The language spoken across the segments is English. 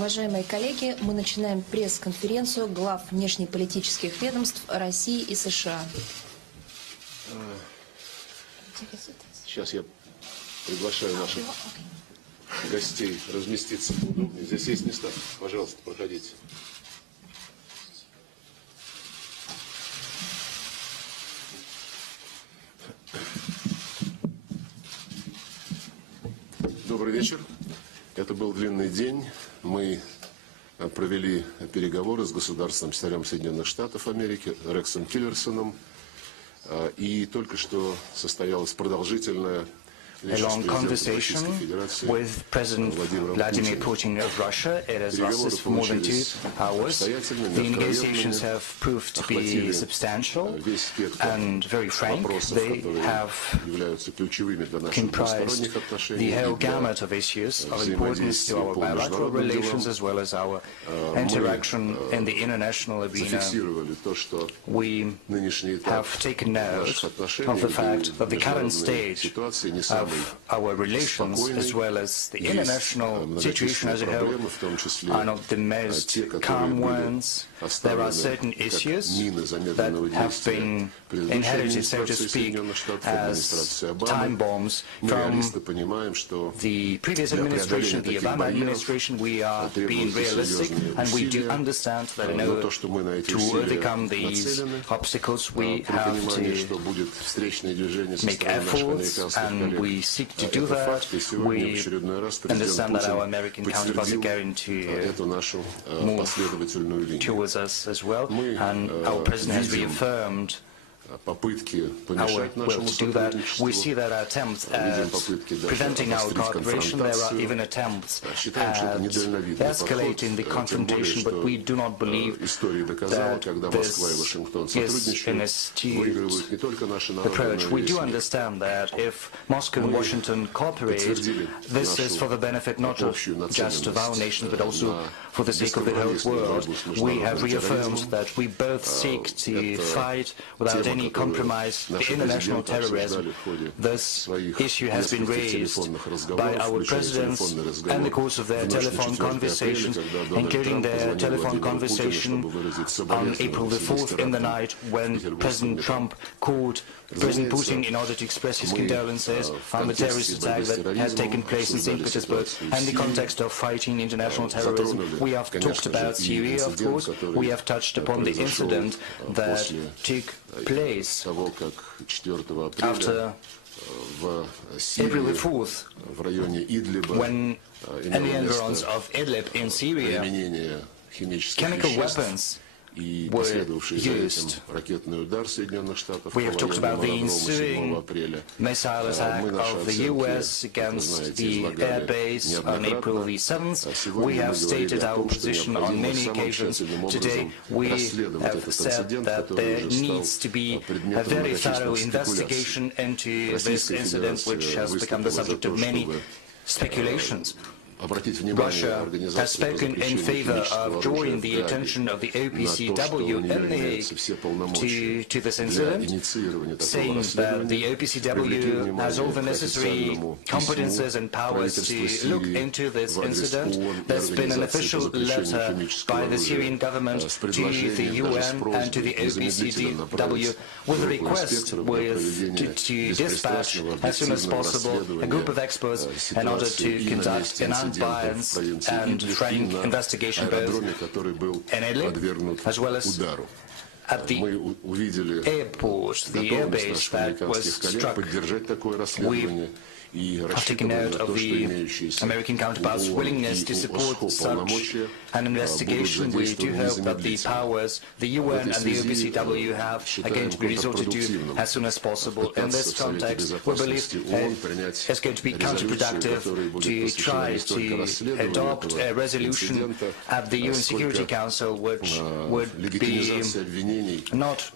Уважаемые коллеги, мы начинаем пресс-конференцию глав внешнеполитических ведомств России и США. Сейчас я приглашаю наших гостей разместиться поудобнее. Здесь есть места. Пожалуйста, проходите. Добрый вечер. Это был длинный день. Мы провели переговоры с государственным секретарем Соединенных Штатов Америки Рексом Тиллерсоном. И только что состоялась продолжительная a long conversation with President Vladimir Putin of Russia. It has lasted for more than 2 hours. The negotiations have proved to be substantial and very frank. They have comprised the whole gamut of issues of importance to our bilateral relations as well as our interaction in the international arena. We have taken note of the fact that the current stage of our relations as well as the international situation as a whole are not the most calm ones. There are certain issues that have been inherited, so to speak, as time bombs from the previous administration, the Obama administration. We are being realistic, and we do understand that in order to overcome these obstacles, we have to make efforts, and we seek to do that. We understand that our American counterparts are going to move towards us as well, and our President has reaffirmed our will to do that. We see that attempts at preventing our cooperation. There are even attempts at escalating the confrontation, but we do not believe that this is an astute approach. We do understand that if Moscow and Washington cooperate, this is for the benefit not just of our nation, but also for the sake of the whole world. We have reaffirmed that we both seek to fight without any compromise the international terrorism. This issue has been raised by our presidents in the course of their telephone conversations, including their telephone conversation on April the 4th in the night when President Trump called President Putin in order to express his condolences on the terrorist attack that had taken place in St. Petersburg. And in the context of fighting international terrorism, we have talked about Syria, of course. We have touched upon the incident that took place after April the 4th, when in the environs of Idlib in Syria, chemical weapons were used. We have talked about the ensuing missile attack of the U.S. against the air base on April the 7th. We have stated our position on many occasions. Today we have said that there needs to be a very thorough investigation into this incident, which has become the subject of many speculations. Russia has spoken in favor of drawing the attention of the OPCW in The Hague to this incident, saying that the OPCW has all the necessary competences and powers to look into this incident. There's been an official letter by the Syrian government to the UN and to the OPCW with a request to dispatch as soon as possible a group of experts in order to conduct an unbiased and frank investigation both in Idlib as well as at the airport, the airbase that was struck. We have taken note of the American counterparts' willingness to support such an investigation. We do hope that the powers the UN and the OPCW have are going to be resorted to as soon as possible. In this context, we believe it's going to be counterproductive to try to adopt a resolution at the UN Security Council which would be not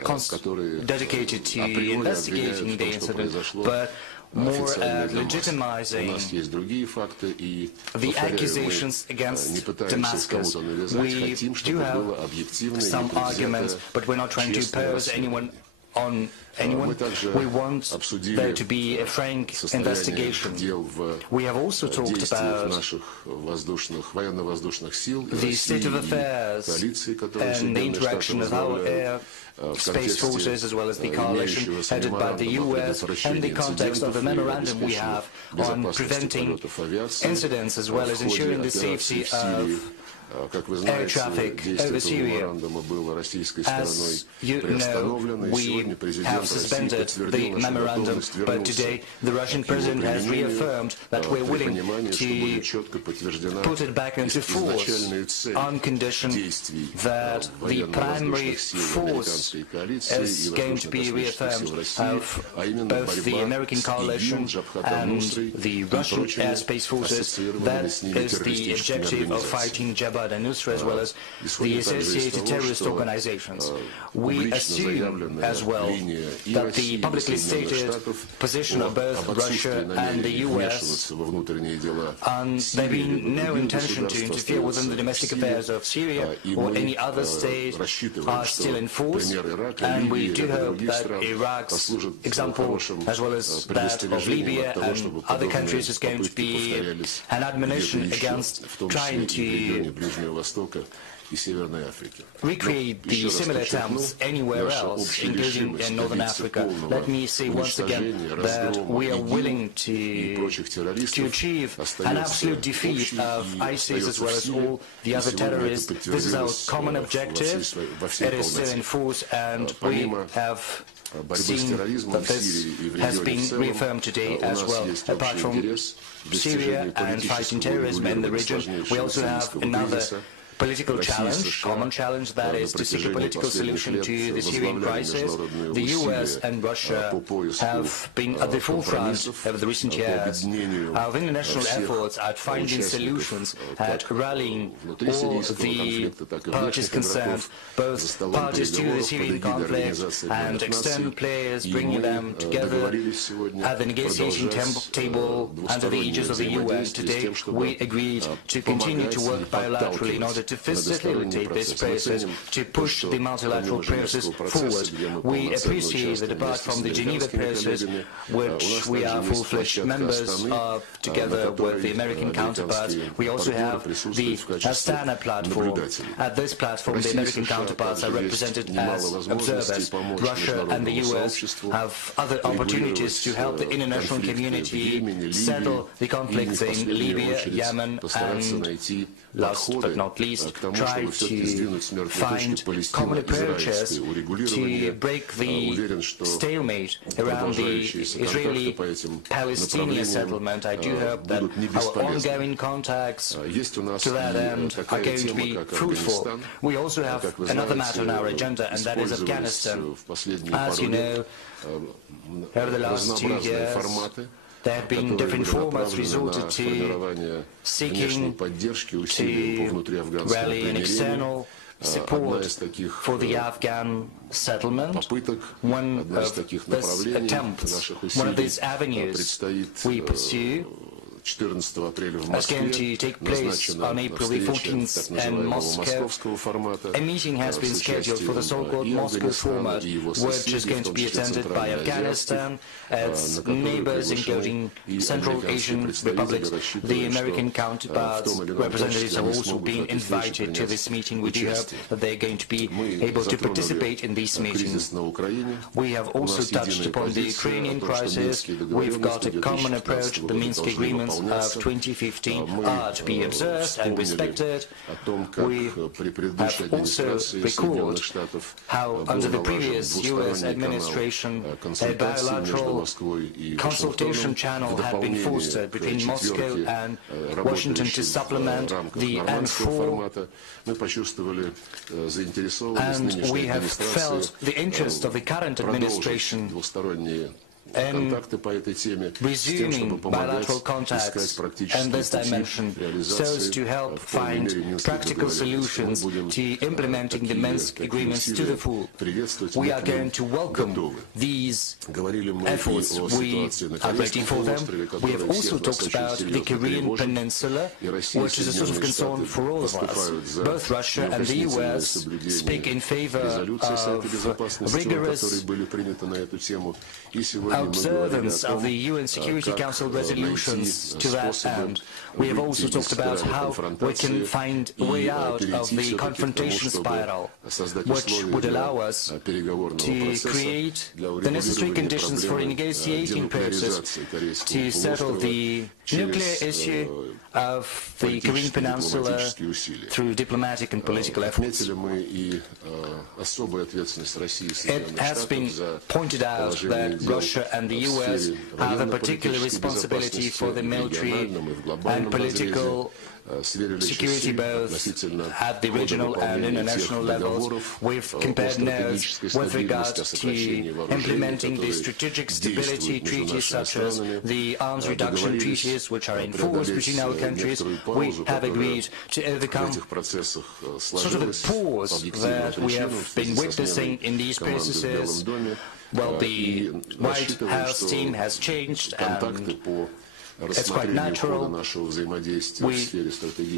dedicated to investigating the incident, but more legitimizing the accusations against Damascus. We do have some arguments, but we're not trying to impose anyone on anyone. We want there to be a frank investigation. We have also talked about the state of affairs and the interaction of our air space forces, as well as the coalition headed by the U.S., and the context of the memorandum we have on preventing incidents, as well as ensuring the safety of air traffic over Syria. As you know, we have suspended the memorandum, but today the Russian president has reaffirmed that we're willing to put it back into force on condition that the primary force is going to be reaffirmed of both the American coalition and the Russian airspace forces. That is the objective of fighting Jabhat and Nusra, as well as the associated terrorist organizations. We assume as well that the publicly stated position of both Russia and the U.S. and there being no intention to interfere within the domestic affairs of Syria or any other state are still in force, and we do hope that Iraq's example, as well as that of Libya and other countries, is going to be an admonition against trying to recreate the similar attempts anywhere else, including in Northern Africa. Let me say once again that we are willing to achieve an absolute defeat of ISIS as well as all the other terrorists. This is our common objective. It is still in force, and we have seen that this has been reaffirmed today as well. Apart from Syria and fighting terrorism in the region, we also have another political challenge, common challenge, that is to seek a political solution to the Syrian crisis. The U.S. and Russia have been at the forefront over the recent years of international efforts at finding solutions, at rallying all the parties concerned, both parties to the Syrian conflict and external players, bringing them together at the negotiation table under the aegis of the UN. Today, we agreed to continue to work bilaterally in order to facilitate this process, to push the multilateral process forward. We appreciate that apart from the Geneva process, which we are full-fledged members of, together with the American counterparts, we also have the Astana platform. At this platform, the American counterparts are represented as observers. Russia and the U.S. have other opportunities to help the international community settle the conflicts in Libya, Yemen, and last but not least, try to find common approaches to break the stalemate around the Israeli-Palestinian settlement. I do hope that our ongoing contacts to that end are going to be fruitful. We also have another matter on our agenda, and that is Afghanistan. As you know, over the last 2 years, there have been different formats resorted to seeking to rally an external support for the Afghan settlement. One of these attempts, one of these avenues we pursue is going to take place on April the 14th in Moscow. A meeting has been scheduled for the so-called Moscow format, which is going to be attended by Afghanistan, its neighbors, including Central Asian republics. The American counterparts representatives have also been invited to this meeting. We do hope that they're going to be able to participate in these meetings. We have also touched upon the Ukrainian crisis. We've got a common approach. The Minsk agreements of 2015 are to be observed and respected. We have also recalled how under the previous U.S. administration a bilateral consultation channel had been fostered between Moscow and Washington to supplement the N4, and we have felt the interest of the current administration resuming bilateral contacts in this dimension so as to help find practical solutions to implementing the Minsk agreements to the full. We are going to welcome these efforts. We are ready for them. We have also talked about the Korean Peninsula, which is a source of concern for all of us. Both Russia and the U.S. speak in favor of rigorous observance of the UN Security Council resolutions to that end. We have also talked about how we can find a way out of the confrontation spiral, which would allow us to create the necessary conditions for a negotiating process to settle the nuclear issue of the Korean Peninsula through diplomatic and political efforts. It has been pointed out that Russia and the U.S. have a particular responsibility for the military and political security both at the regional and international levels. We've compared notes with regard to implementing the strategic stability treaties such as the arms reduction treaties which are in force between our countries. We have agreed to overcome sort of a pause that we have been witnessing in these processes. Well, the White House team has changed and it's quite natural. We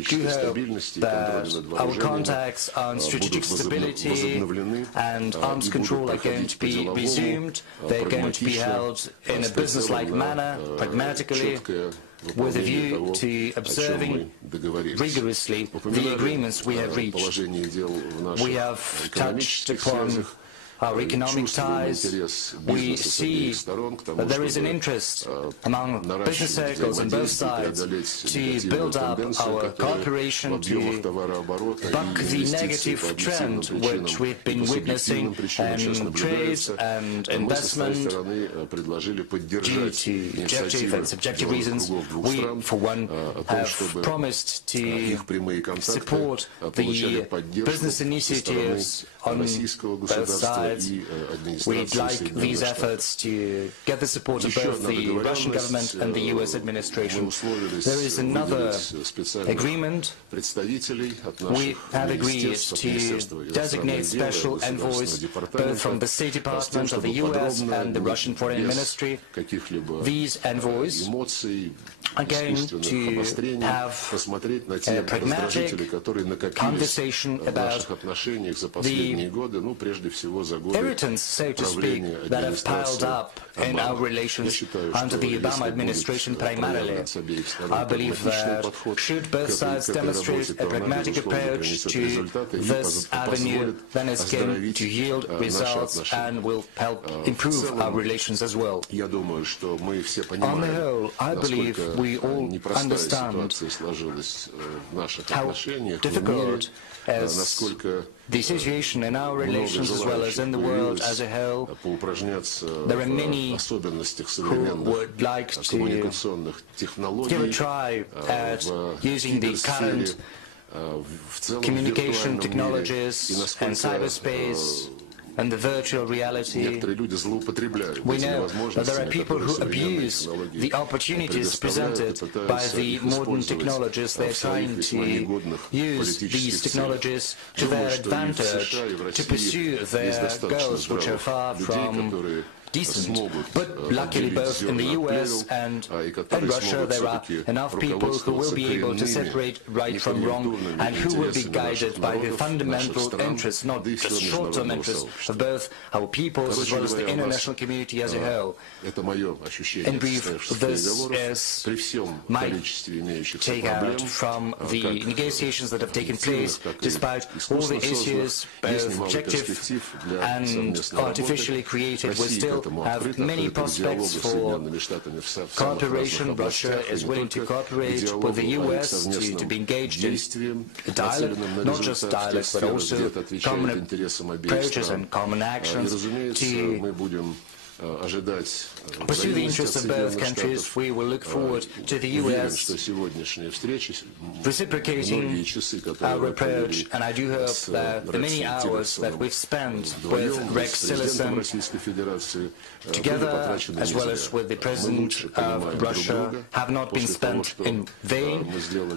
do hope that our contacts on strategic stability and arms control are going to be resumed. They're going to be held in a business-like manner, pragmatically, with a view to observing rigorously the agreements we have reached. We have touched upon our economic ties. We see that there is an interest among business circles on both sides to build up our cooperation, to buck the negative trend which we've been witnessing in trade and investment due to objective and subjective reasons. We, for one, have promised to support the business initiatives on both sides. We'd like these efforts to get the support of both the Russian government and the U.S. administration. There is another agreement. We have agreed to designate special envoys both from the State Department of the U.S. and the Russian Foreign Ministry. These envoys are going to have a pragmatic conversation about the irritants, so to speak, that have piled up in our relations under the Obama administration primarily. I believe that should both sides demonstrate a pragmatic approach to this avenue, then it's going to yield results and will help improve our relations as well. On the whole, I believe we all understand how difficult is the situation in our relations as well as in the world as a whole. There are many who would like to give a try at using the current communication technologies and cyberspace and the virtual reality. We know that there are people who abuse the opportunities presented by the modern technologies. They're trying to use these technologies to their advantage, to pursue their goals, which are far from decent. But luckily both in the US and in Russia there are enough people who will be able to separate right from wrong and who will be guided by the fundamental interests, not just short-term interests, of both our peoples as well as the international community as a whole. In brief, this is my takeout from the negotiations that have taken place. Despite all the issues, both objective and artificially created, we still have many prospects for cooperation. Russia is willing to cooperate with the US to be engaged in dialogue, not just dialogue, but also common approaches and common actions to pursue the interests of both countries. We will look forward to the U.S. reciprocating our approach, and I do hope that the many hours that we've spent with Rex Tillerson together, as well as with the President of Russia, have not been spent in vain.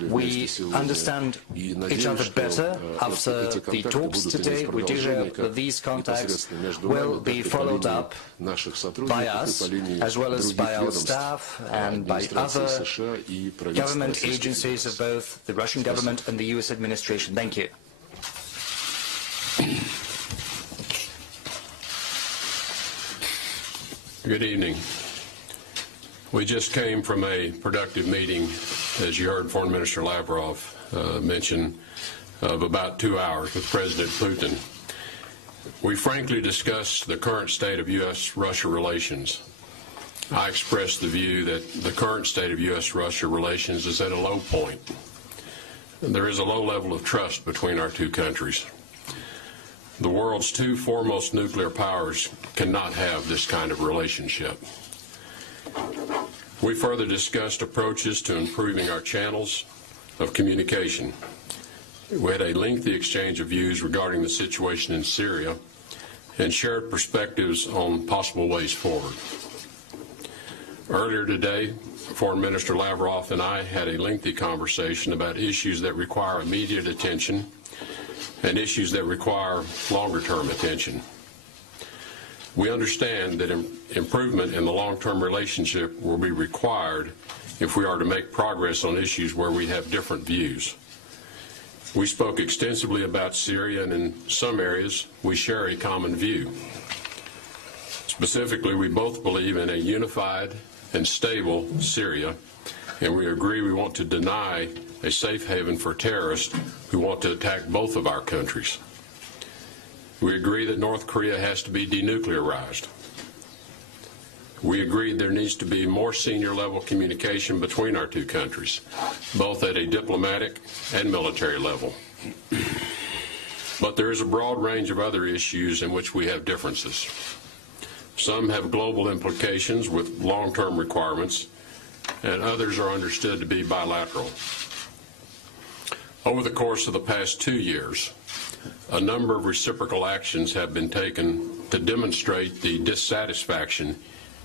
We understand each other better after the talks today. We do hope that these contacts will be followed up by us, as well as by our staff and by other government agencies of both the Russian government and the U.S. administration. Thank you. Good evening. We just came from a productive meeting, as you heard Foreign Minister Lavrov mention, of about 2 hours with President Putin. We frankly discussed the current state of U.S. Russia relations. I expressed the view that the current state of U.S. Russia relations is at a low point. There is a low level of trust between our two countries. The world's two foremost nuclear powers cannot have this kind of relationship. We further discussed approaches to improving our channels of communication. We had a lengthy exchange of views regarding the situation in Syria and shared perspectives on possible ways forward. Earlier today, Foreign Minister Lavrov and I had a lengthy conversation about issues that require immediate attention and issues that require longer-term attention. We understand that improvement in the long-term relationship will be required if we are to make progress on issues where we have different views. We spoke extensively about Syria, and in some areas we share a common view. Specifically, we both believe in a unified and stable Syria, and we agree we want to deny a safe haven for terrorists who want to attack both of our countries. We agree that North Korea has to be denuclearized. We agreed there needs to be more senior level communication between our two countries, both at a diplomatic and military level. But there is a broad range of other issues in which we have differences. Some have global implications with long-term requirements, and others are understood to be bilateral. Over the course of the past 2 years, a number of reciprocal actions have been taken to demonstrate the dissatisfaction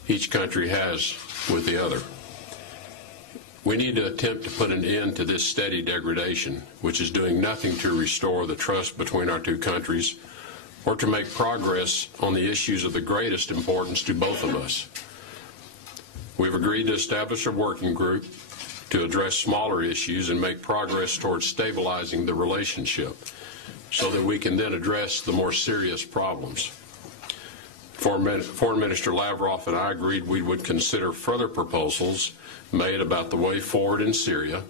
each country has with the other. We need to attempt to put an end to this steady degradation, which is doing nothing to restore the trust between our two countries or to make progress on the issues of the greatest importance to both of us. We've agreed to establish a working group to address smaller issues and make progress towards stabilizing the relationship so that we can then address the more serious problems. Foreign Minister Lavrov and I agreed we would consider further proposals made about the way forward in Syria,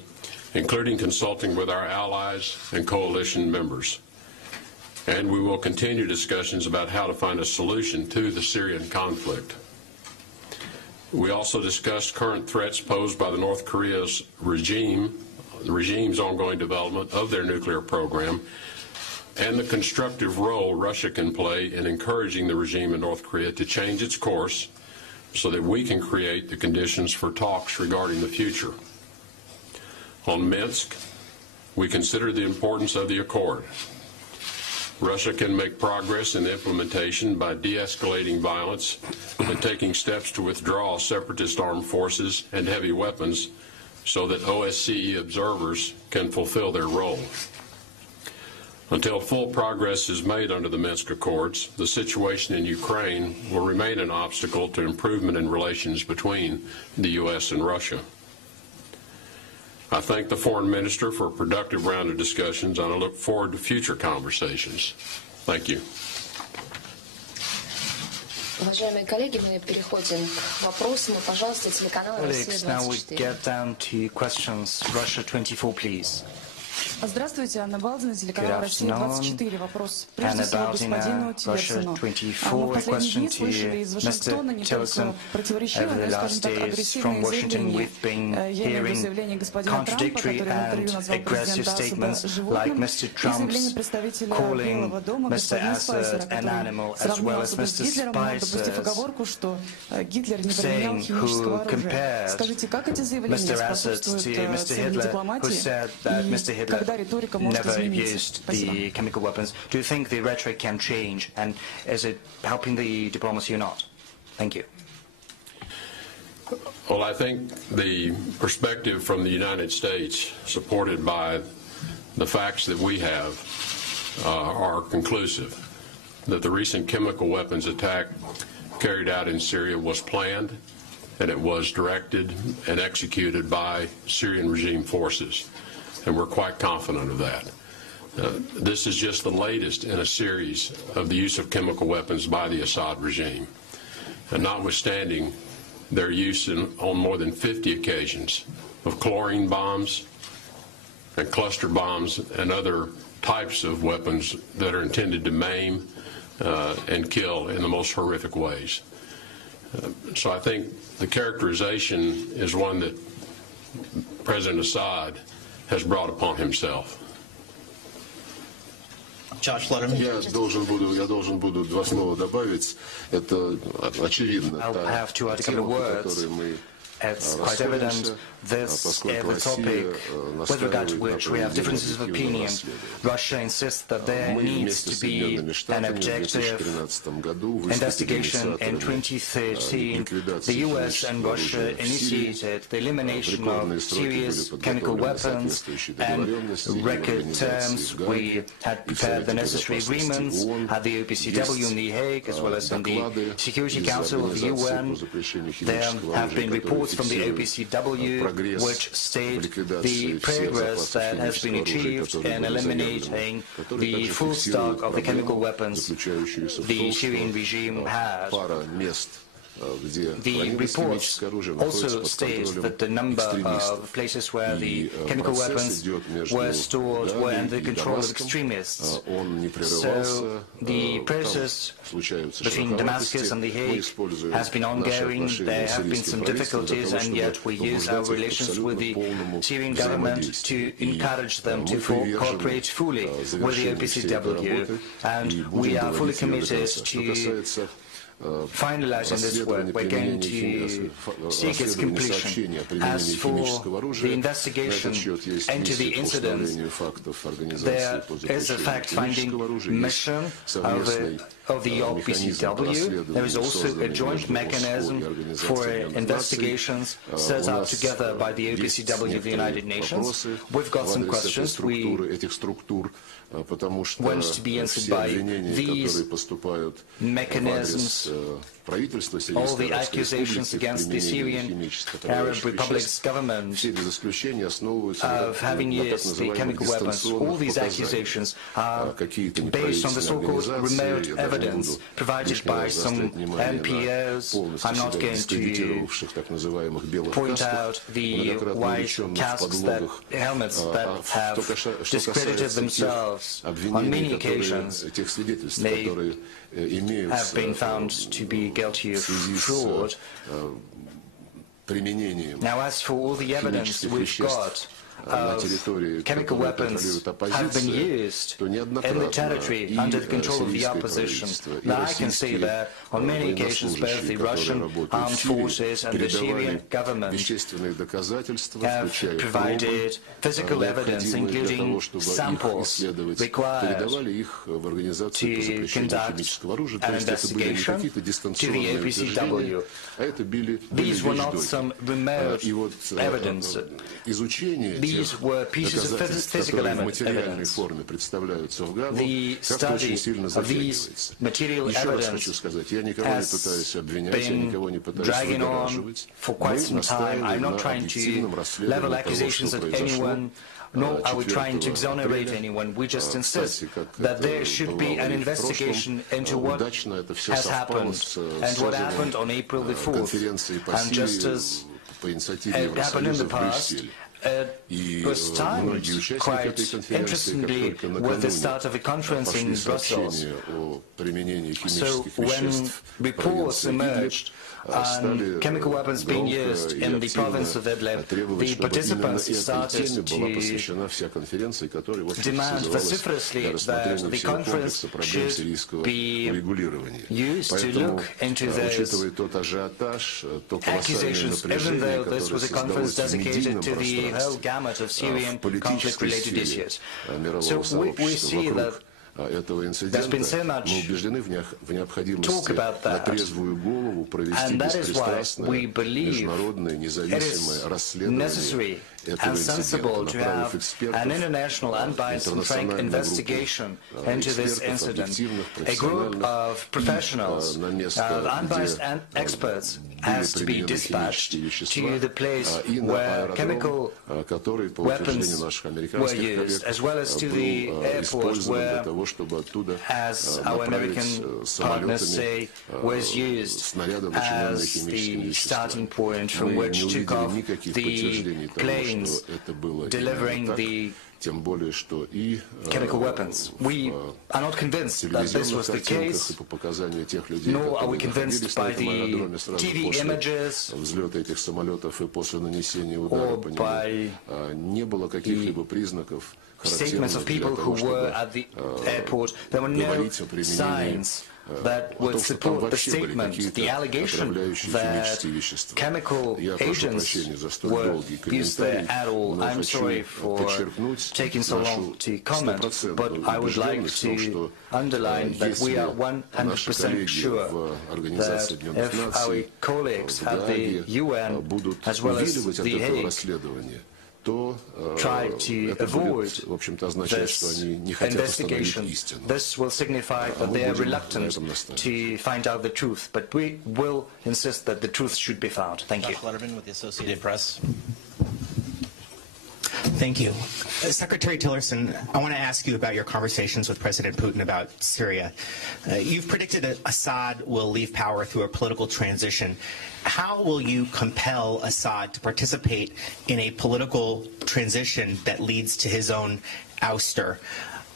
including consulting with our allies and coalition members. And we will continue discussions about how to find a solution to the Syrian conflict. We also discussed current threats posed by the North Korea's the regime's ongoing development of their nuclear program, and the constructive role Russia can play in encouraging the regime in North Korea to change its course so that we can create the conditions for talks regarding the future. On Minsk, we consider the importance of the accord. Russia can make progress in the implementation by de-escalating violence and taking steps to withdraw separatist armed forces and heavy weapons so that OSCE observers can fulfill their role. Until full progress is made under the Minsk Accords, the situation in Ukraine will remain an obstacle to improvement in relations between the U.S. and Russia. I thank the Foreign Minister for a productive round of discussions, and I look forward to future conversations. Thank you. Уважаемые коллеги, мы переходим к вопросам. Пожалуйста, телеканал Россия 24. Now we get down to questions. Russia 24, please. Здравствуйте, Анна Балдина, телеканал «Россия 24». Вопрос прежде Anna всего Baltina, господину Russia Тиллерсону. 24. Мы в последние Question дни to слышали из Вашингтона не Tillerson. только противоречивые, Over но the и, скажем last так, days агрессивные from Washington, заявления. we've been Я имею в виду hearing заявление господина Трампа, contradictory который в интервью and назвал aggressive президента statements Асада like животным, Mr. и заявление Trump's представителя calling Белого дома Mr. господина Спайсера, Assad an который animal, as сравнил well as Асада с Mr. Гитлером, но допустив Spicer's оговорку, что Гитлер не применял saying, химического who оружия. compared Скажите, как эти заявления Mr. Assad способствуют to Mr. целям Hitler, who дипломатии, said that Mr. и Hitler когда риторика может never измениться? used Спасибо. the chemical weapons? Do you think the rhetoric can change, and is it helping the diplomacy or not? Thank you. Well, I think the perspective from the United States, supported by the facts that we have, are conclusive. That the recent chemical weapons attack carried out in Syria was planned, and it was directed and executed by Syrian regime forces. And we're quite confident of that. This is just the latest in a series of the use of chemical weapons by the Assad regime. And notwithstanding their use on more than 50 occasions of chlorine bombs and cluster bombs and other types of weapons that are intended to maim and kill in the most horrific ways. So I think the characterization is one that President Assad has brought upon himself. Я должен буду два слова добавить. Это очевидно. I'll have to add a couple of words. It's quite evident this is a topic with regard to which we have differences of opinion. Russia insists that there needs to be an objective investigation. In 2013, the U.S. and Russia initiated the elimination of serious chemical weapons, and record terms. We had prepared the necessary agreements at the OPCW in The Hague, as well as in the Security Council of the UN. There have been reports from the OPCW which state the progress that has been achieved in eliminating the full stock of the chemical weapons the Syrian regime has. The reports also state that the number of places where the chemical weapons were stored were under the control of extremists. So the process between Damascus and The Hague has been ongoing. There have been some difficulties, and yet we use our relations with the Syrian government to encourage them to cooperate fully with the OPCW, and we are fully committed to finalizing this work. We're going to seek its completion. As for the investigation into the incident, there is a fact-finding mission of the OPCW. There is also a joint mechanism for investigations set up together by the OPCW of the United Nations. We've got some questions we want to be answered by these mechanisms. All the accusations against the Syrian Arab Republic's government of having used the chemical weapons, all these accusations are based on the so-called remote evidence provided by some NPOs. I'm not going to point out the white casks, helmets that have discredited themselves on many occasions. They have been found to be guilty of fraud. Now, as for all the evidence we've got of chemical weapons have been used in the territory under the control of the opposition. Now, I can say that on many occasions both the Russian armed forces and the Syrian government have provided physical evidence, including samples required to conduct an investigation to the OPCW. These were not some remote evidence. These were pieces of physical evidence. The study of these material evidence has been dragging on for quite some time. I'm not trying to level accusations at anyone, nor are we trying to exonerate anyone. We just insist that there should be an investigation into what has happened and what happened on April the 4th. And just as it happened in the past, it was timed quite interestingly with the start of the conference in Brussels. So when reports emerged on chemical weapons being used in the province of Idlib, the participants started to demand vociferously that the conference should be used to look into those accusations, even though this was a conference dedicated to the whole gamut of Syrian conflict-related issues. So we see that there's been so much talk about that, and that is why we believe it is necessary and sensible to have an international, unbiased and frank investigation into this incident. A group of professionals, unbiased and experts, has to be dispatched to the place where chemical weapons were used, as well as to the airport where, as our American partners say, was used as the starting point from which took off the planes delivering the chemical weapons. We are not convinced that this was the case, nor are we convinced by the TV images or by the statements of people who were at the airport. There were no signs that would support the statement, the allegation that chemical agents were used there at all. I'm sorry for taking so long to comment, but I would like to underline that we are 100% sure that if our colleagues at the UN, as well as the Hague, try to avoid this investigation, this will signify that they are reluctant to find out the truth. But we will insist that the truth should be found. Thank you. Josh Letterman with the Associated Press. Thank you. Secretary Tillerson, I want to ask you about your conversations with President Putin about Syria. You've predicted that Assad will leave power through a political transition. How will you compel Assad to participate in a political transition that leads to his own ouster?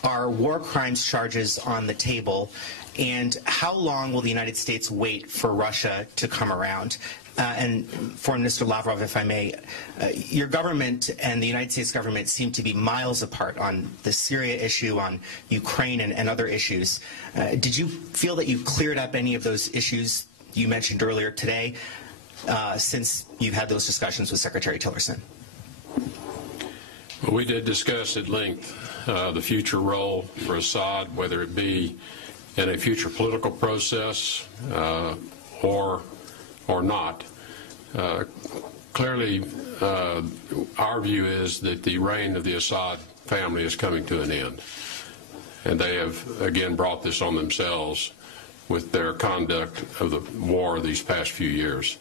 Are war crimes charges on the table? And how long will the United States wait for Russia to come around? And Foreign Minister Lavrov, if I may, your government and the United States government seem to be miles apart on the Syria issue, on Ukraine and other issues. Did you feel that you cleared up any of those issues you mentioned earlier today since you've had those discussions with Secretary Tillerson? Well, we did discuss at length the future role for Assad, whether it be in a future political process or not. Clearly, our view is that the reign of the Assad family is coming to an end. And they have, again, brought this on themselves with their conduct of the war these past few years.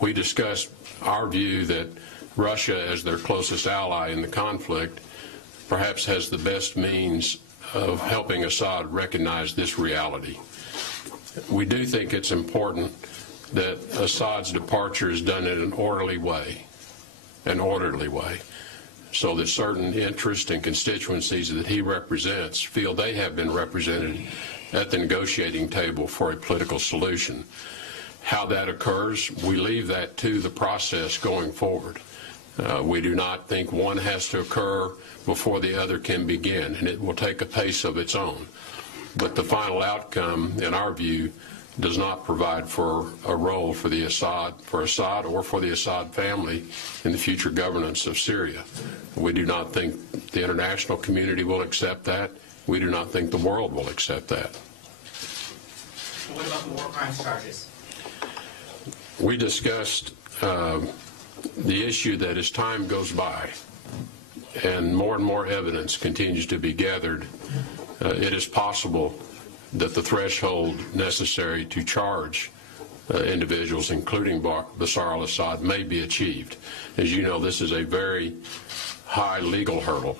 We discussed our view that Russia, as their closest ally in the conflict, perhaps has the best means of helping Assad recognize this reality. We do think it's important that Assad's departure is done in an orderly way, so that certain interests and constituencies that he represents feel they have been represented at the negotiating table for a political solution. How that occurs, we leave that to the process going forward. We do not think one has to occur before the other can begin, and it will take a pace of its own. But the final outcome, in our view, does not provide for a role for Assad or for the Assad family in the future governance of Syria. We do not think the international community will accept that. We do not think the world will accept that. What about the war crimes charges? We discussed the issue that as time goes by and more evidence continues to be gathered, it is possible that the threshold necessary to charge individuals, including Bashar al-Assad, may be achieved. As you know, this is a very high legal hurdle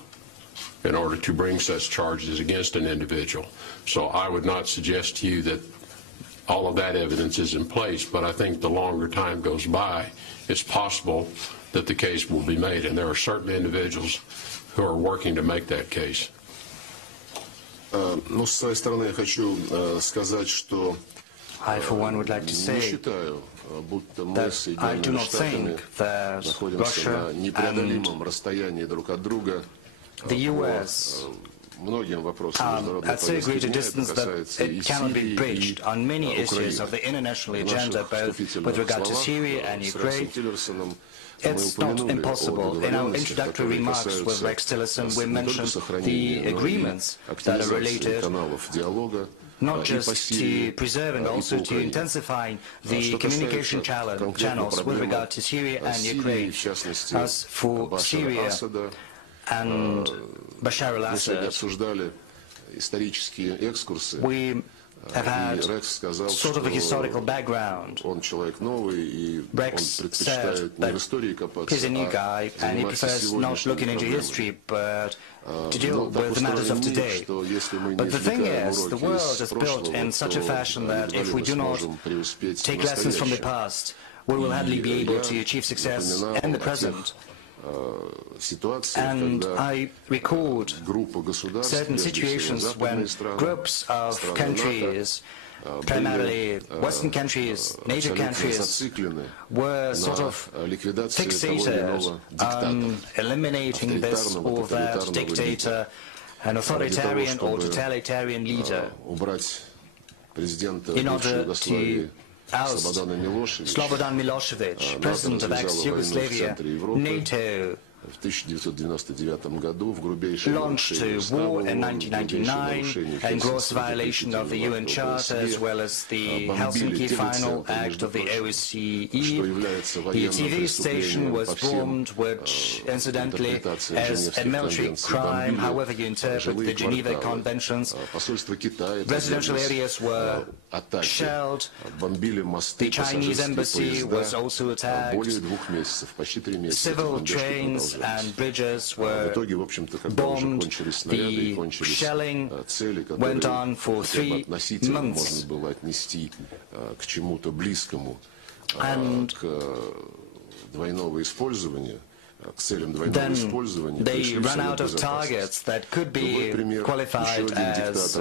in order to bring such charges against an individual. So I would not suggest to you that all of that evidence is in place, but I think the longer time goes by, it's possible that the case will be made, and there are certainly individuals who are working to make that case. Ну, с своей стороны я хочу сказать, что I, for one, would like to не say считаю, будто мы that с I do Соединенными not Штатами think that находимся Russia на непреодолимом расстоянии друг от друга the U.S. многим вопросам are международной at so great повестки a дня. Это distance that касается и it cannot be Сирии, bridged и on many issues of Украины. the international В agenda, наших both with вступительных regard to словах Syria and с Ukraine. Рексом Тиллерсоном It's мы not упомянули impossible. In our договоренностях, introductory которые remarks with касаются Rex Tillerson, we не только mentioned сохранения, the но и agreements that are активизации related каналов диалога not и по just Сирии, to preserve and и also по to Украине. intensify the Что communication касается конкретно channels with проблемы regard to Syria and Сирии, Ukraine. в частности, As for Башара Syria Асада, and Bashar мы сегодня al-Assad, обсуждали исторические экскурсы. we have had И Рекс сказал, sort of a historical что background. он человек новый, и он Rex предпочитает said не that в истории копаться, he's a new а guy and he заниматься prefers not looking into сегодняшними history but to проблемами. deal Но так with the matters of устроен мир, today. что если мы не But the thing извлекаем is, the уроки world из is built прошлого, in such a то fashion that едва ли if we мы do not сможем преуспеть в take lessons from the настоящем. past, we will hardly be able to achieve success in the present. And I recalled certain situations when groups of countries, primarily Western countries, NATO countries, were sort of fixated on eliminating this or that dictator, an authoritarian or totalitarian leader, in order to oust Slobodan Milosevic, president of ex-Yugoslavia. NATO в 1999 году в грубейшем launched war in 1999 in gross violation of the UN Charter as well as the Helsinki Final Act of the OSCE. The TV station was bombed, which incidentally is a military crime, however you interpret the Geneva Conventions. Residential areas were shelled. The Chinese embassy was also attacked. Civil trains and bridges were bombed. The shelling went on for 3 months. And then they ran out of targets that could be qualified as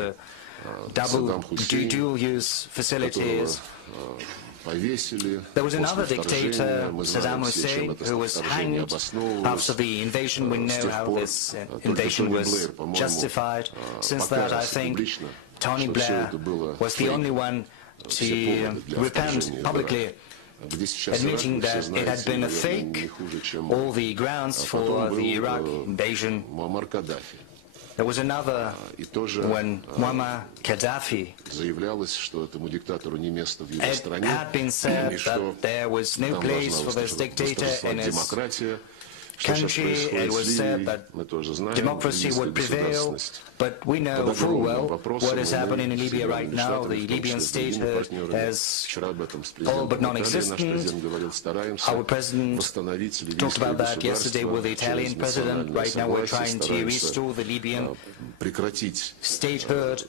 dual-use facilities. There was another dictator, Saddam Hussein, who was hanged after the invasion. We know how this invasion was justified. Since that, I think Tony Blair was the only one to repent publicly, admitting that it had been a fake, all the grounds for the Iraq invasion. There was another when Muammar Gaddafi, it had been said that there was no place for this dictator in his country. It was said that democracy would prevail, but we know full well what is happening in Libya right now. The Libyan statehood is all but non-existent. Our president talked about that yesterday with the Italian president. Right now we're trying to restore the Libyan statehood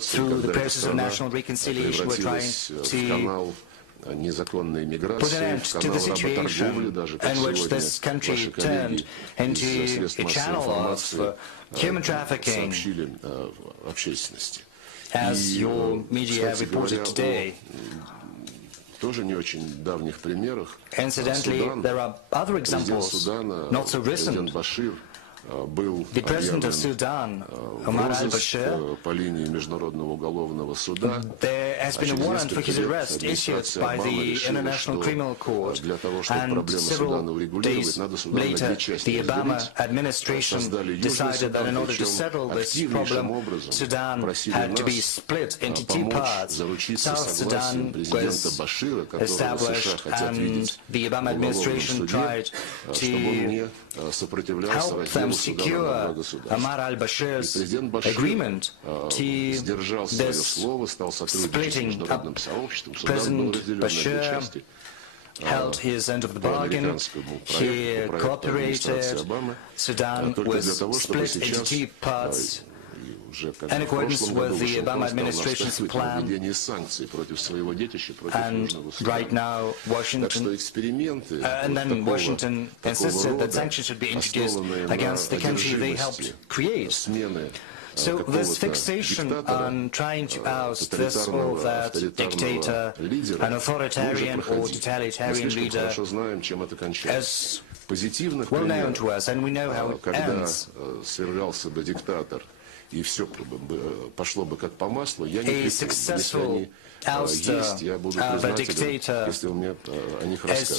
through the process of national reconciliation. We're trying to put an end to the situation in which this country turned into a channel of human trafficking, as your media have reported today. Incidentally, there are other examples, not so recent. The president of Sudan, Omar al-Bashir, there has been a warrant for his arrest issued by the International Criminal Court, and several days later the Obama administration decided that in order to settle this problem, Sudan had to be split into 2 parts. South Sudan was established, and the Obama administration tried to help them secure Omar al-Bashir's agreement to this splitting up. President Bashir held his end of the bargain. He cooperated. Sudan was split into 2 parts. in accordance with the Obama administration's plan, and right now Washington insisted that sanctions should be introduced against the country they helped create. So this fixation on trying to oust this or that dictator, an authoritarian or totalitarian leader, is well known to us, and we know how it ends. A successful ouster of a dictator is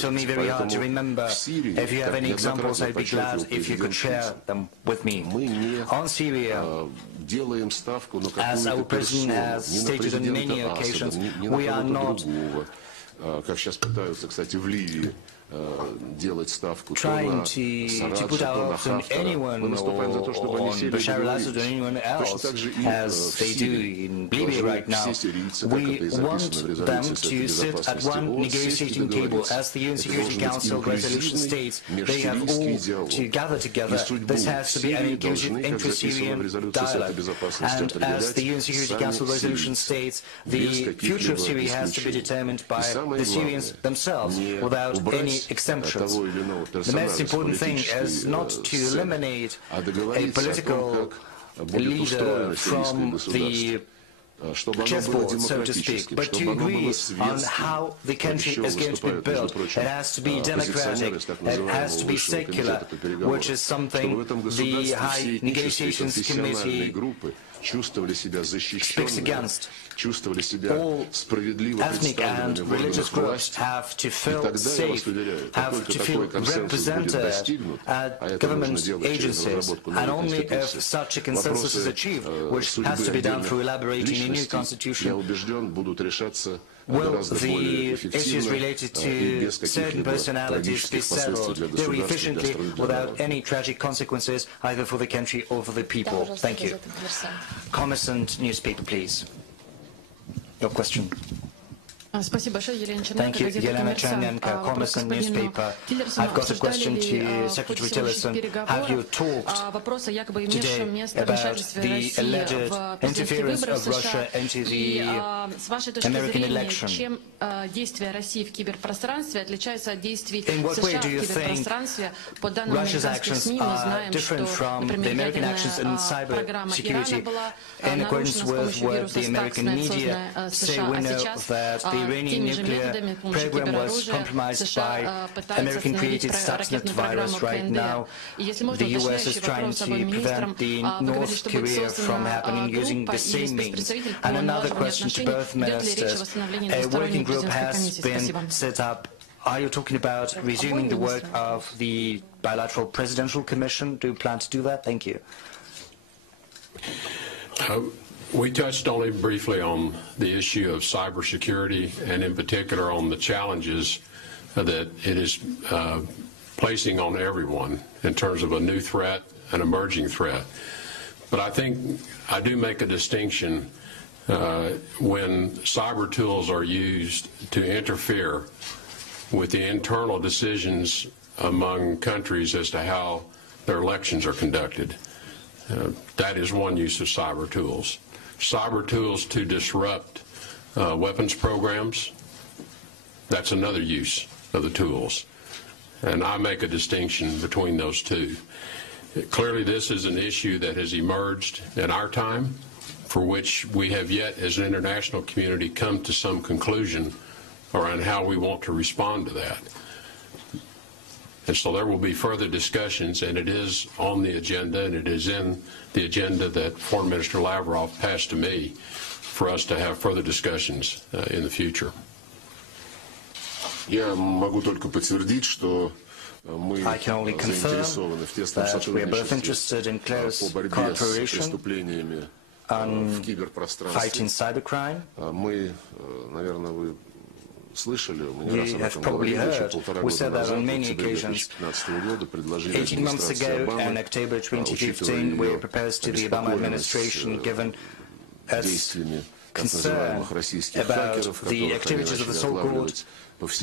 for me very hard to remember. If you have any examples, I'd be glad if you could share them with me. On Syria, as our president has stated on many occasions, we are not trying to put our hopes on anyone or on Bashar al-Assad or anyone else, as they do in Libya right now. We want them to sit at one negotiating table. As the UN Security Council resolution states, they have all to gather together. This has to be an inclusive intra-Syrian dialogue. And as the UN Security Council resolution states, the future of Syria has to be determined by the Syrians themselves, without any exemptions. The most important thing is not to eliminate a political leader from the chessboard, so to speak, but to agree on how the country is going to be built. It has to be democratic, it has to be secular, which is something the High Negotiations Committee speaks against. All ethnic and religious groups have to feel safe, have to feel represented at government agencies, and only if such a consensus is achieved, which has to be done through elaborating a new constitution, will the issues related to certain personalities be settled very efficiently without any tragic consequences either for the country or for the people. Thank you. Commerçant newspaper, please. Your question. Thank you, Yelena Chernenko, Commerçant newspaper. I've got a question to Secretary Tillerson. Have you talked today about the alleged interference of Russia into the American election? In what way do you think Russia's actions are different from the American actions in cyber security? In accordance with what the American media say, we know that the Iranian nuclear program was compromised by American-created Stuxnet virus. Right now, the U.S. is trying to prevent the North Korea from happening using the same means. And another question to both ministers. A working group has been set up. Are you talking about resuming the work of the bilateral presidential commission? Do you plan to do that? Thank you. We touched only briefly on the issue of cybersecurity, and in particular on the challenges that it is placing on everyone in terms of a new threat, an emerging threat. But I think I do make a distinction when cyber tools are used to interfere with the internal decisions among countries as to how their elections are conducted. That is one use of cyber tools. Cyber tools to disrupt weapons programs, that's another use of the tools. And I make a distinction between those two. Clearly, this is an issue that has emerged in our time, for which we have yet, as an international community, come to some conclusion around how we want to respond to that. And so there will be further discussions, and it is on the agenda, and it is in the agenda that Foreign Minister Lavrov passed to me for us to have further discussions in the future. I can only confirm that we are both interested in close cooperation on fighting cybercrime. You have probably heard, we said that on many occasions. 18 months ago, in October 2015, we proposed to the Obama administration, given its concern about the activities of the so-called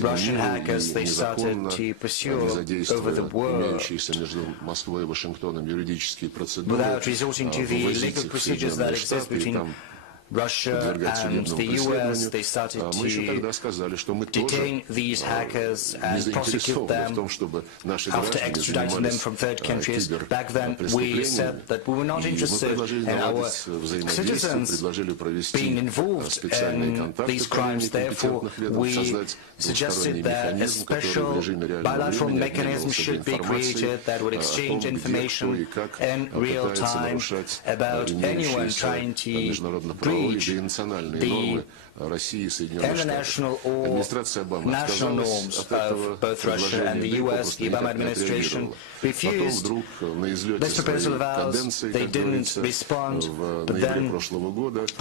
Russian hackers they started to pursue over the world without resorting to the legal procedures that exist between Russia and the U.S. They started to detain these hackers and prosecute them after extraditing them from third countries. Back then, we said that we were not interested in our citizens being involved in these crimes. Therefore, we suggested that a special bilateral mechanism should be created that would exchange information in real time about anyone trying to breach the international or national norms of both Russia and the U.S. The Obama administration refused this proposal of ours. They didn't respond, but then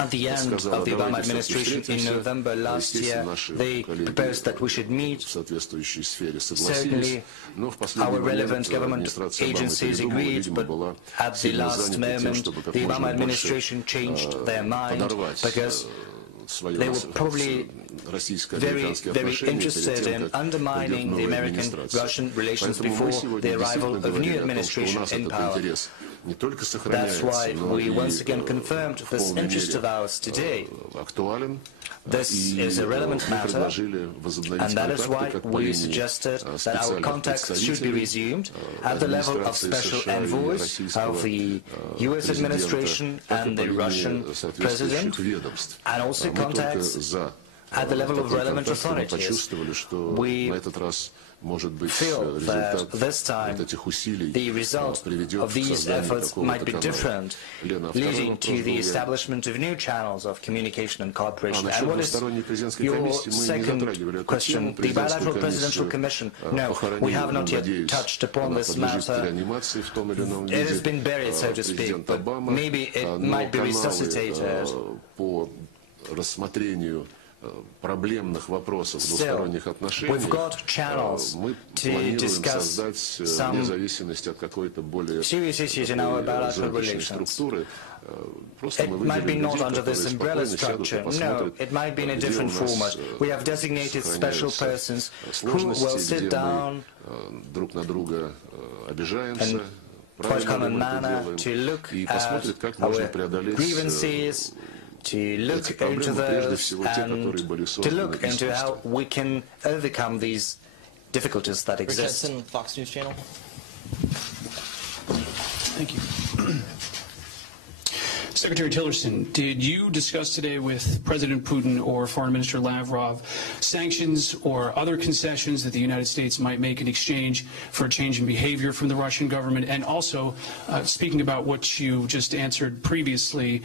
at the end of the Obama administration in November last year, they proposed that we should meet. Certainly, our relevant government agencies agreed, but at the last moment, the Obama administration changed their mind because they were probably very, very interested in undermining the American-Russian relations before the arrival of new administration in power. That's why we once again confirmed this interest of ours today. This is a relevant matter, and that is why we suggested that our contacts should be resumed at the level of special envoys of the U.S. administration and the Russian president, and also contacts at the level of relevant authorities. We feel that this time the result of these efforts might be different, leading to the establishment of new channels of communication and cooperation. And what is your second question? The bilateral presidential commission? No, we have not yet touched upon this matter. It has been buried, so to speak, but maybe it might be resuscitated. Still, we've got channels to discuss some serious issues in our bilateral relations. It might be not under this umbrella structure. No, it might be in a different format. We have designated special persons who will sit down in quite common manner to look at our grievances, to look into those, and to look into how we can overcome these difficulties that exist. Richardson, Fox News Channel. Thank you. Secretary Tillerson, did you discuss today with President Putin or Foreign Minister Lavrov sanctions or other concessions that the United States might make in exchange for a change in behavior from the Russian government? And also, speaking about what you just answered previously,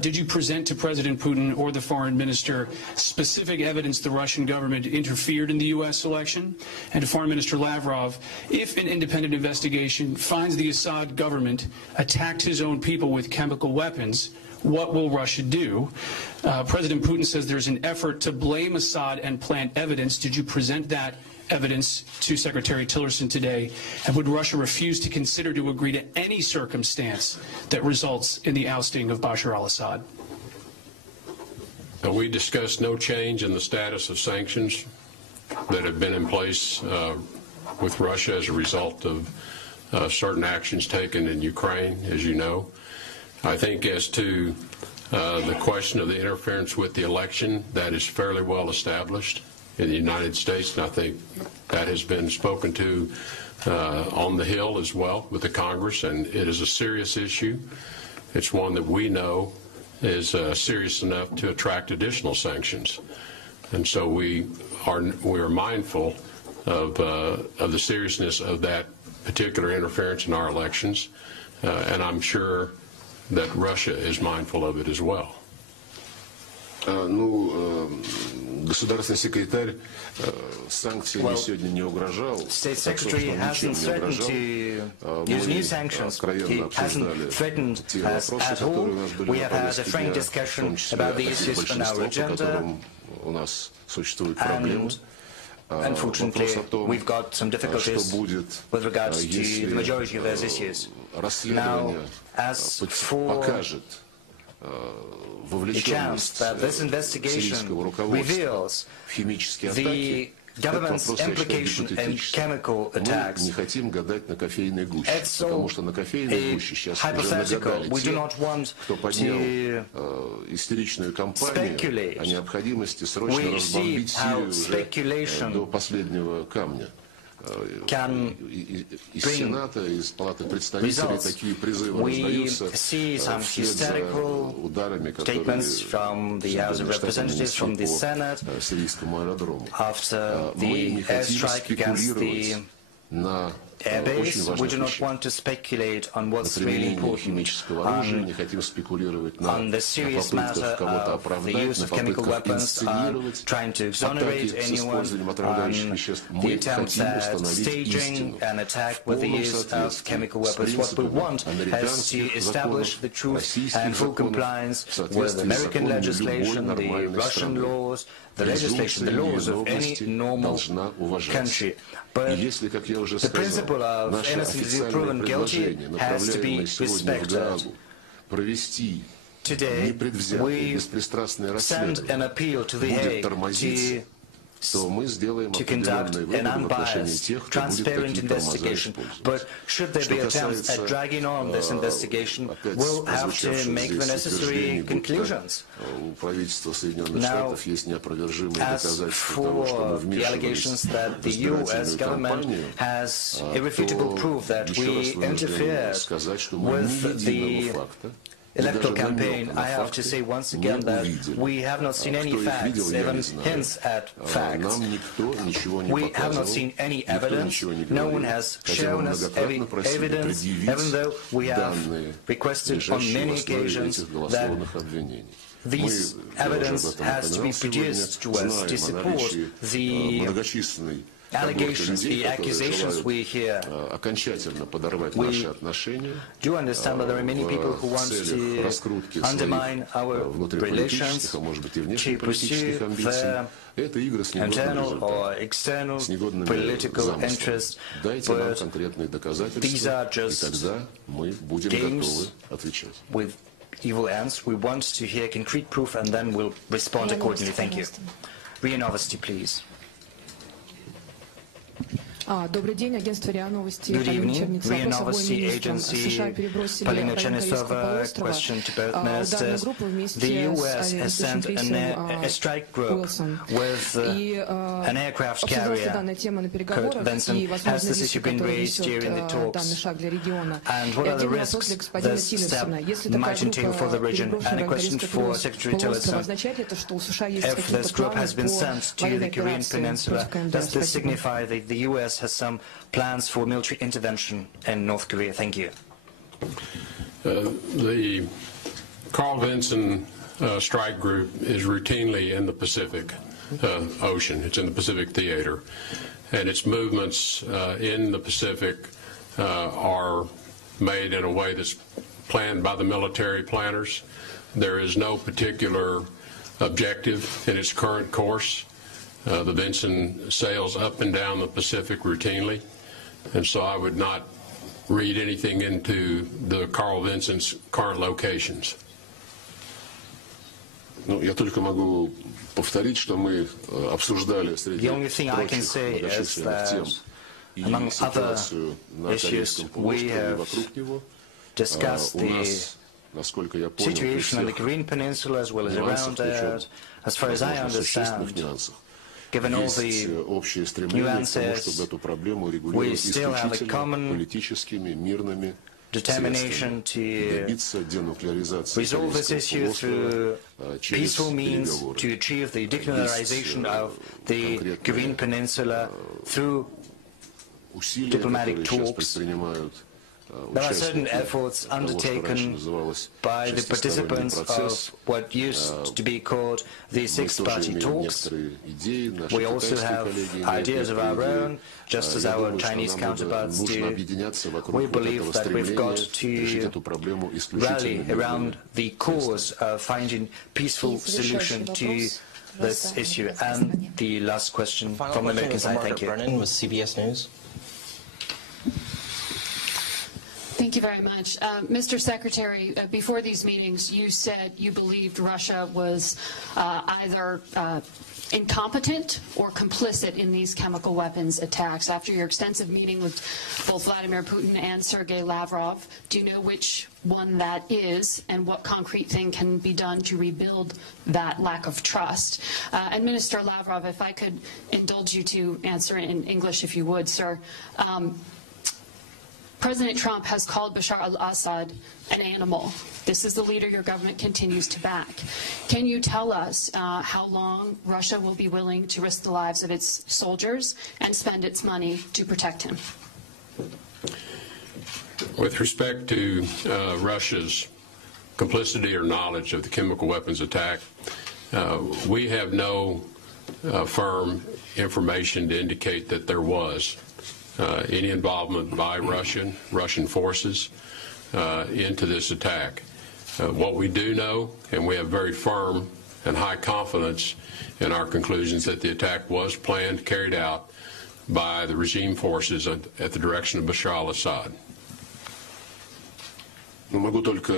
did you present to President Putin or the Foreign Minister specific evidence the Russian government interfered in the U.S. election? And to Foreign Minister Lavrov, if an independent investigation finds the Assad government attacked his own people with chemical weapons, what will Russia do? President Putin says there's an effort to blame Assad and plant evidence. Did you present that evidence to Secretary Tillerson today? And would Russia refuse to consider to agree to any circumstance that results in the ousting of Bashar al-Assad? We discussed no change in the status of sanctions that have been in place with Russia as a result of certain actions taken in Ukraine, as you know. I think as to the question of the interference with the election, that is fairly well established in the United States, and I think that has been spoken to on the Hill as well with the Congress, and it is a serious issue. It's one that we know is serious enough to attract additional sanctions, and so we are mindful of the seriousness of that particular interference in our elections, and I'm sure that Russia is mindful of it as well. Государственный секретарь санкциями сегодня не угрожал. State Secretary hasn't threatened to use new sanctions. He hasn't threatened us at all. We have had a frank discussion about the issues on our agenda. And unfortunately, we've got some difficulties with regards to the majority of those issues. Now, as for a chance that this investigation reveals the government's implication in chemical attacks. It's all a hypothetical. We do not want to speculate. We see how speculation can bring results. We see some hysterical statements from the House of Representatives, from the Senate, after the airstrike against the airbase. We do not want to speculate on what's really important, on the serious matter of the use of chemical weapons, on trying to exonerate anyone, on the attempts at staging an attack with the use of chemical weapons. What we want is to establish the truth and full compliance with American legislation, the Russian laws, the legislation, the laws of any normal country. But the principle of innocent until proven guilty has to be respected. Today, we send an appeal to The Hague to conduct an unbiased, transparent investigation. But should there be attempts at dragging on this investigation, we'll have to make the necessary conclusions. Now, as for the allegations that the U.S. government has irrefutable proof that we interfered with the electoral campaign, I have to say once again that we have not seen any facts, even hints at facts. We have not seen any evidence. No one has shown us any evidence, even though we have requested on many occasions that this evidence has to be produced to us to support the allegations, the accusations we hear. We do understand that there are many people who want to undermine our relations, to pursue their internal or external political interests, but these are just games with evil ends. We want to hear concrete proof and then we'll respond accordingly. Thank you. RIA Novosti, please. Good evening. RIA Novosti agency. Polina Chernysova, question to both ministers. The U.S. has sent a strike group with an aircraft carrier. Kurt Benson, has this issue been raised during the talks? And what are the risks this step might entail for the region? And a question for Secretary Tillerson. If this group has been sent to the Korean Peninsula, does this signify that the U.S. has some plans for military intervention in North Korea? Thank you. The Carl Vinson strike group is routinely in the Pacific Ocean. It's in the Pacific Theater. And its movements in the Pacific are made in a way that's planned by the military planners. There is no particular objective in its current course. The Vinson sails up and down the Pacific routinely, and so I would not read anything into the Carl Vinson's current locations. Я только могу повторить, что мы обсуждали среди прочих тем among other issues, we have discussed the situation on the Korean Peninsula as well as around it. As far as I understand, given all the nuances, we still have a common determination to resolve this issue through peaceful means, to achieve the denuclearization of the Korean Peninsula through diplomatic talks. There are certain efforts undertaken by the participants of what used to be called the six-party talks. We also have ideas of our own, just as our Chinese counterparts do. We believe that we've got to rally around the cause of finding peaceful solution to this issue. And the last question from the American side. Thank you. Brennan with CBS News. Thank you very much. Mr. Secretary, before these meetings, you said you believed Russia was either incompetent or complicit in these chemical weapons attacks. After your extensive meeting with both Vladimir Putin and Sergey Lavrov, do you know which one that is and what concrete thing can be done to rebuild that lack of trust? And Minister Lavrov, if I could indulge you to answer in English, if you would, sir. President Trump has called Bashar al-Assad an animal. This is the leader your government continues to back. Can you tell us how long Russia will be willing to risk the lives of its soldiers and spend its money to protect him? With respect to Russia's complicity or knowledge of the chemical weapons attack, we have no firm information to indicate that there was any involvement by Russian forces into this attack. What we do know, and we have very firm and high confidence in our conclusions, that the attack was planned, carried out by the regime forces at the direction of Bashar al-Assad. Могу только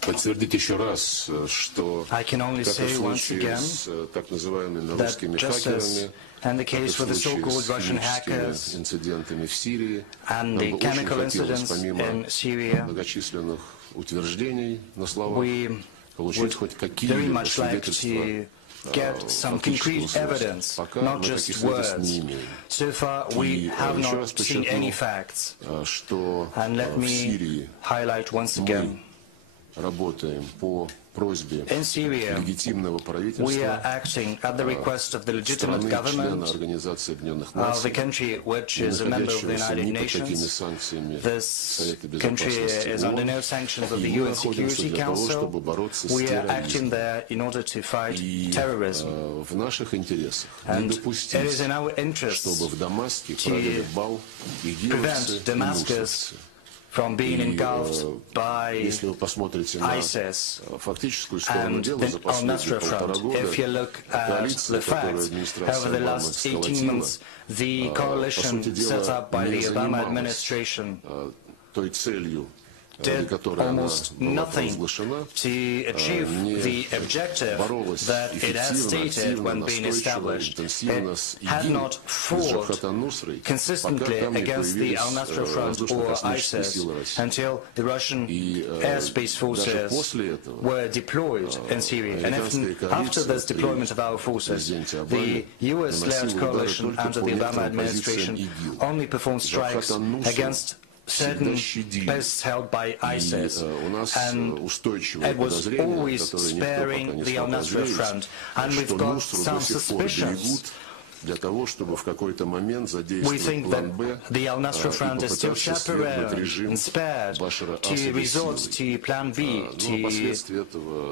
подтвердить еще раз, что I can only say once again that just as in the case with the so-called Russian hackers and the chemical incidents in Syria, we would very much like to get some concrete evidence, not just words. So far, we have not seen any facts. And let me highlight once again. In Syria, we are acting at the request of the legitimate government of the country which is a member of the United Nations. This country is under no sanctions of the UN Security Council. We are acting there in order to fight terrorism. And it is in our interest to prevent Damascus from being engulfed by ISIS and the al-Nusra Front. If you look at the facts, over the last 18 months, the coalition set up by the Obama administration did almost nothing to achieve the objective that it had stated when being established. It had not fought consistently against the al-Nusra Front or ISIS until the Russian airspace forces were deployed in Syria. And even after this deployment of our forces, the U.S.-led coalition under the Obama administration only performed strikes against certain posts held by ISIS, and it was always sparing the al-Nusra Front, and we've got some suspicions. We think that the al-Nusra Front is still chaperoned and spared to resort to Plan B, to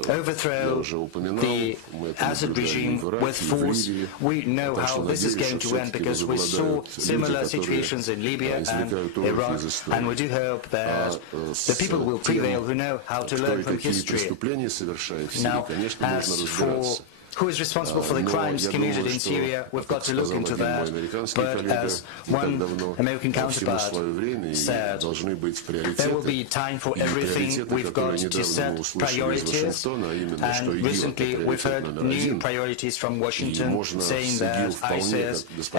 overthrow the Assad regime with force. We know how this is going to end because we saw similar situations in Libya and Iraq, and we do hope that the people will prevail who know how to learn from history. Now, as for who is responsible for the crimes committed in Syria, we've got to look into that. But as one American counterpart said, there will be time for everything. We've got to set priorities. And recently we've heard new priorities from Washington saying that ISIS is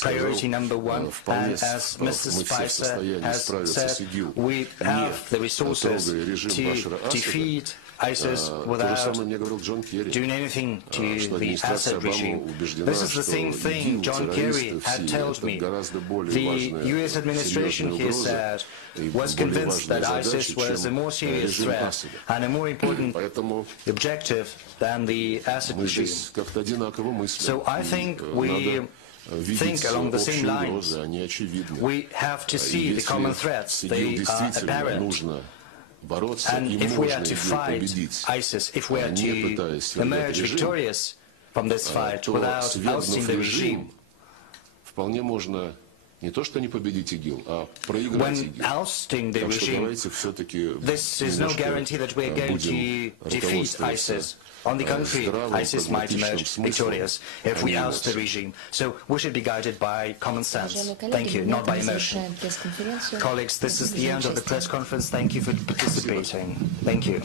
priority number one. And as Mr. Spicer has said, we have the resources to defeat ISIS without doing anything to the Assad regime. This is the same thing John Kerry had told me. The U.S. administration, he said, was convinced that ISIS was a more serious threat and a more important objective than the Assad regime. So I think we think along the same lines. We have to see the common threats. They are apparent. And if we are to fight ISIS, if we are to emerge victorious from this fight without ousting the regime, Не то, что не победить ИГИЛ, а проиграть ИГИЛ. When ousting the regime, this is no guarantee that we are going to defeat ISIS. On the contrary, ISIS might emerge victorious if we oust the regime. So we should be guided by common sense. Thank you, not by emotion. Colleagues, this is the end of the press conference. Thank you for participating. Thank you.